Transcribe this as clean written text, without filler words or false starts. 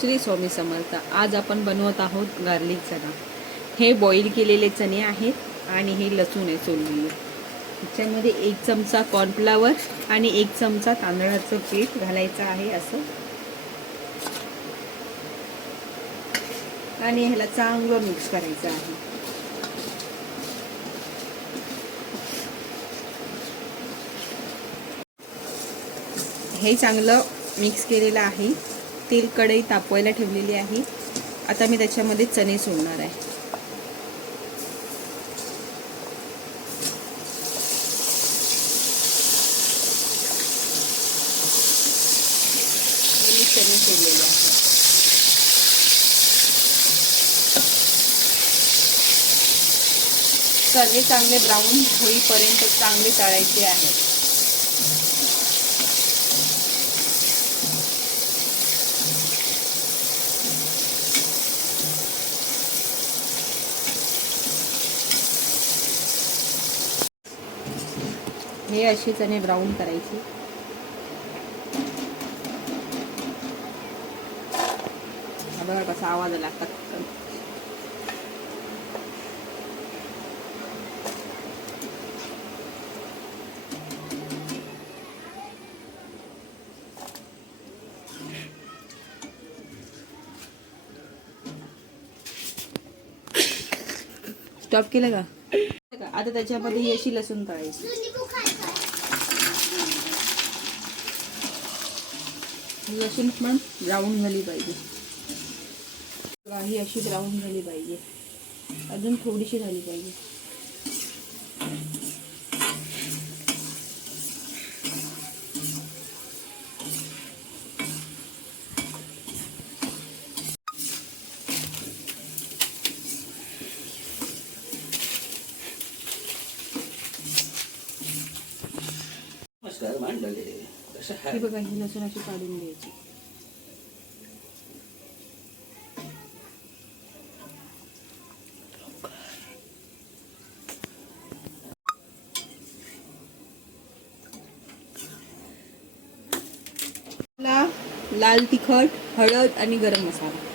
श्री स्वामी समर्थ. आज आपण बनवत आहोत गार्लिक चणा. हे बॉईल केलेले चणे आहेत आणि हे लसूण आहे सोललेले. त्याच्यामध्ये 1 चमचा कॉर्नफ्लॉवर आणि 1 चमचा तांदळाचं पीठ घालायचं आहे असं, आणि ह्याला चांगलं मिक्स करायचं आहे. हे चांगलं मिक्स केलेलं आहे. तेल कढई तापवायला ठेवलेली आहे. आता मी त्याच्यामध्ये चणे सोडणार आहे. मी चणे सोडलेले आहे. चणे चांगले ब्राऊन होईपर्यंत चांगले तळायचे आहेत. हे असे चणे ब्राऊन करायचे. बघा कसा आवाज आला. स्टॉप केलं का? आता त्याच्यामध्ये ही अशी लसूण तळायची. लसूण पण ब्राऊन झाली पाहिजे. ही अशी ब्राऊन झाली पाहिजे. अजून थोडीशी झाली पाहिजे. ही बघा, ही लसूण अशी काढून घ्यायची. लाल तिखट, हळद आणि गरम मसाला.